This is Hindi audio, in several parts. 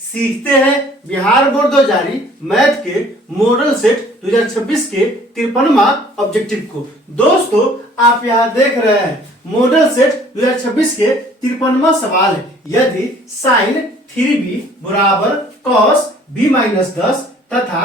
सीखते हैं बिहार बोर्ड 2000 जारी मैथ के मॉडल सेट 2026 के 53वां ऑब्जेक्टिव को। दोस्तों आप यहाँ देख रहे हैं मॉडल सेट 2026 के 53वां सवाल है। यदि साइन 3b बराबर कॉस b माइनस 10 तथा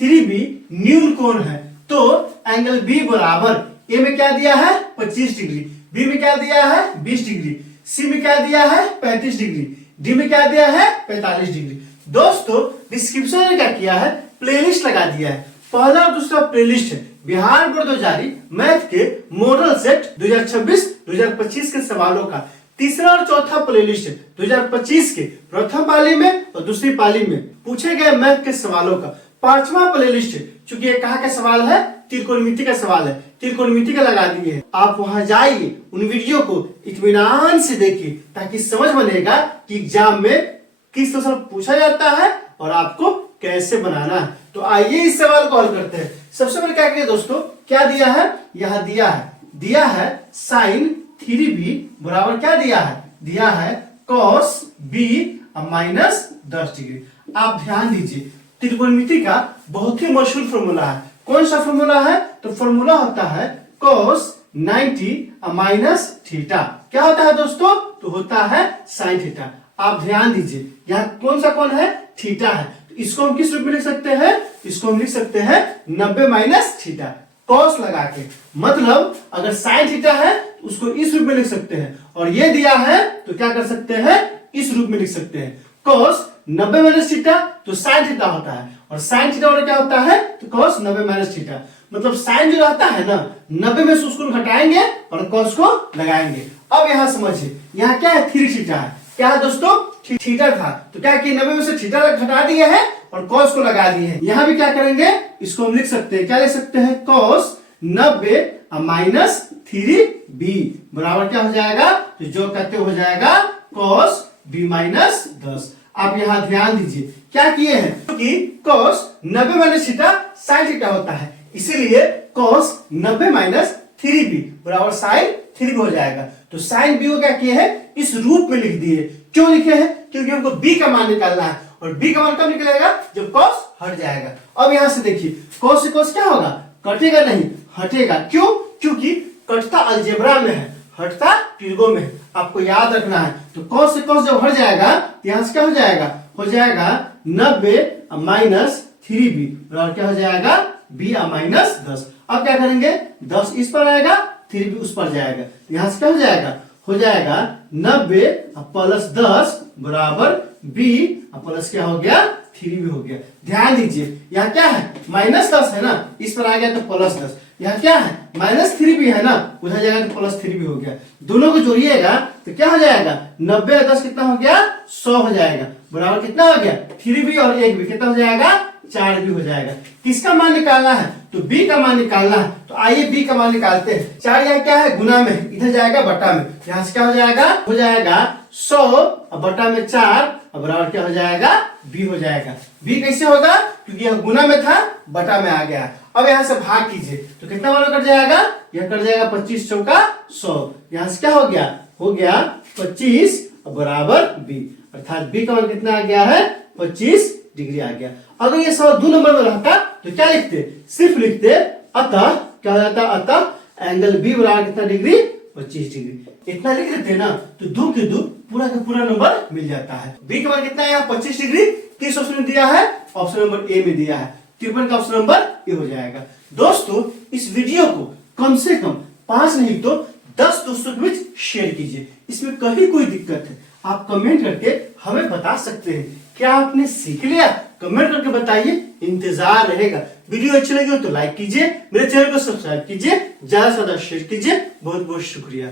3b न्यून कोण है तो एंगल b बराबर ए में क्या दिया है 25 डिग्री, बी में क्या दिया है 20 डिग्री, सी में क्या दिया है 35 डिग्री, डी में क्या दिया है 45 डिग्री। दोस्तों डिस्क्रिप्शन में क्या किया है प्लेलिस्ट लगा दिया है। पहला और दूसरा प्लेलिस्ट है बिहार बोर्ड 2000 जारी मैथ के मॉडल सेट 2026-2025 के सवालों का। तीसरा और चौथा प्लेलिस्ट है 2025 के प्रथम पाली में और दूसरी पाली में पूछे गए मैथ के सवालों का। पांचवा प्लेलिस्ट है चूंकि ये कहाँ का सवाल है त्रिकोणमिति का सवाल है, त्रिकोणमिति का लगा दिए है। आप वहां जाइए उन वीडियो को इत्मीनान से देखिए ताकि समझ बनेगा कि एग्जाम में किस तरह पूछा जाता है और आपको कैसे बनाना है। तो आइए इस सवाल को हल करते हैं। सबसे पहले क्या करिए दोस्तों, क्या दिया है यह दिया है साइन 3b बराबर क्या दिया है कॉस b माइनस 10 डिग्री। आप ध्यान दीजिए त्रिकोणमिति का बहुत ही मशहूर फॉर्मूला है। कौन सा फॉर्मूला है तो फॉर्मूला होता है cos 90 माइनस थीटा। क्या होता है दोस्तों तो होता है साइन थीटा। आप ध्यान दीजिए यहाँ कौन सा कौन है थीटा है, तो इसको हम किस रूप में लिख सकते हैं, इसको हम लिख सकते हैं 90 माइनस थीटा cos लगा के। मतलब अगर साइन थीटा है तो उसको इस रूप में लिख सकते हैं और ये दिया है तो क्या कर सकते हैं इस रूप में लिख सकते हैं cos 90 माइनस थीटा तो साइन थीटा होता है और साइन थीटा और क्या होता है तो cos 90 माइनस थीटा। मतलब साइन जो रहता है ना 90 में से उसको घटाएंगे और cos को लगाएंगे। अब यहाँ समझिए यहाँ क्या है 3 थीटा है, क्या है दोस्तों थीटा था तो क्या कि 90 में से थीटा घटा दिए है और cos को लगा दिए है। यहाँ भी क्या करेंगे इसको हम लिख सकते हैं, क्या लिख सकते हैं cos 90 माइनस 3b बराबर क्या हो जाएगा तो जो कहते हो जाएगा cos b माइनस 10। आप यहाँ ध्यान दीजिए क्या किए हैं क्योंकि cos 90 minus theta sine theta होता है इसीलिए cos 90 माइनस 3b बराबर साइन 3b हो जाएगा। तो साइन b को क्या किए हैं इस रूप में लिख दिए। क्यों लिखे हैं क्योंकि हमको b का मान निकालना है और b का मान कब निकलेगा जब cos हट जाएगा। अब यहाँ से देखिए cos से cos क्या होगा कटेगा नहीं हटेगा। क्यों क्योंकि कटता अलजेब्रा में है हटता त्रिगो में है, आपको याद रखना है। तो cos से cos जब हट जाएगा तो यहाँ से क्या हो जाएगा 90 माइनस 3b और क्या हो जाएगा b माइनस 10। अब क्या करेंगे 10 इस पर आएगा 3b उस पर जाएगा, यहाँ से क्या हो जाएगा 90 प्लस 10 बराबर b प्लस क्या हो गया 3b हो गया। ध्यान दीजिए यहाँ क्या है माइनस 10 है ना इस पर आ गया तो प्लस 10, यहाँ क्या है माइनस 3b है ना उधर जाएगा तो प्लस 3b हो गया। दोनों को जोड़िएगा तो क्या हो जाएगा 90 और 10 कितना हो गया 100 हो जाएगा बराबर कितना हो गया 3b और 1b कितना हो जाएगा 4b हो जाएगा। किसका मान निकालना है तो b का मान निकालना है। तो आइए b का मान निकालते हैं। 4 यहाँ क्या है गुना में इधर जाएगा बटा में, यहाँ से क्या हो जाएगा 100 और बटा में 4 और बराबर क्या हो जाएगा b हो जाएगा। b कैसे होगा क्योंकि यह गुना में था बटा में आ गया। अब यहाँ से भाग कीजिए तो कितना वाला कट जाएगा यह कट जाएगा 25 चौका 100, यहाँ से क्या हो गया 25 बराबर b अर्थात b का मान कितना आ गया है 25 डिग्री आ गया। अगर ये सवाल 2 नंबर में रहता तो क्या लिखते सिर्फ लिखते अतः क्या हो जाता अतः एंगल b बराबर कितना डिग्री 25 डिग्री इतना लिख देते ना तो 2 के 2 पूरा का पूरा नंबर मिल जाता है। b का मान कितना है 25 डिग्री किस ऑप्शन में दिया है ऑप्शन नंबर ए में दिया है, 53 का ऑप्शन नंबर ए हो जाएगा। दोस्तों इस वीडियो को कम से कम 5 नहीं तो 10 दोस्तों के बीच शेयर कीजिए। इसमें कहीं कोई दिक्कत है आप कमेंट करके हमें बता सकते हैं। क्या आपने सीख लिया कमेंट करके बताइए, इंतजार रहेगा। वीडियो अच्छी लगी हो तो लाइक कीजिए, मेरे चैनल को सब्सक्राइब कीजिए, ज्यादा से ज्यादा शेयर कीजिए। बहुत बहुत शुक्रिया।